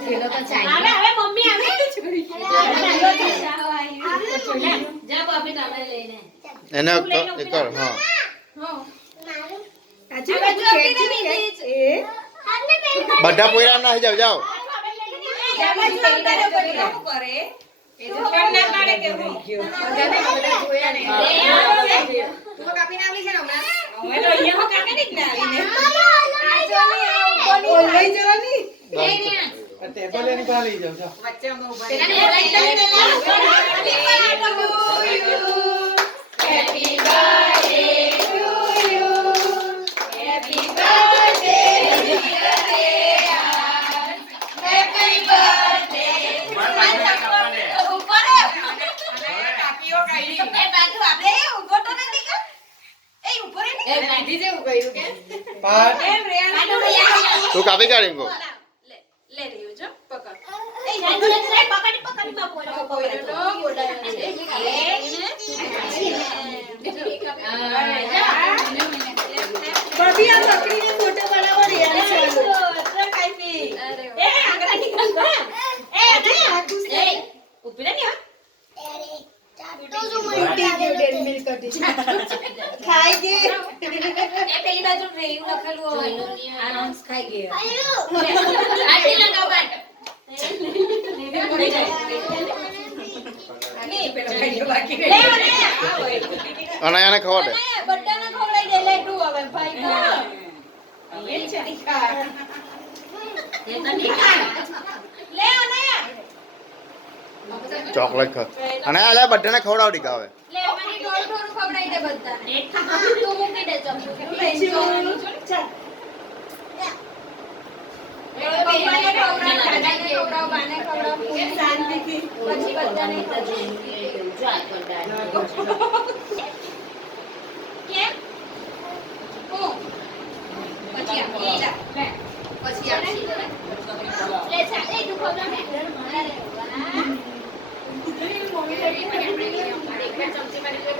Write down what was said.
હવે મમ્મી આવે જા બાપી તારે લઈને એને કર હા બધા પોયરા ના જાવ જાવ તું કાપી કાઢી કો લે રહ્યો જો પકડ પેલી બાજુ રેયું લખેલું હોય આરામ્સ ખાઈ ગયો આટી લગાવ કાટ નહીં પેલો ખાઈ બાકી લે અને એને ખવા દે બટ્ટાના ખવડાઈ દે લેટુ હવે ભાઈ એ છે ખા એ તને ખા લે અનયા ચોકલેટ ખા અને આલે બધાને ખવડાવ દી કાવે લે મને ઢોર ખવડાઈ દે બધાને એક ખા તું મૂકી દે ચમચું લઈ જવાનું ચાલ ચમચી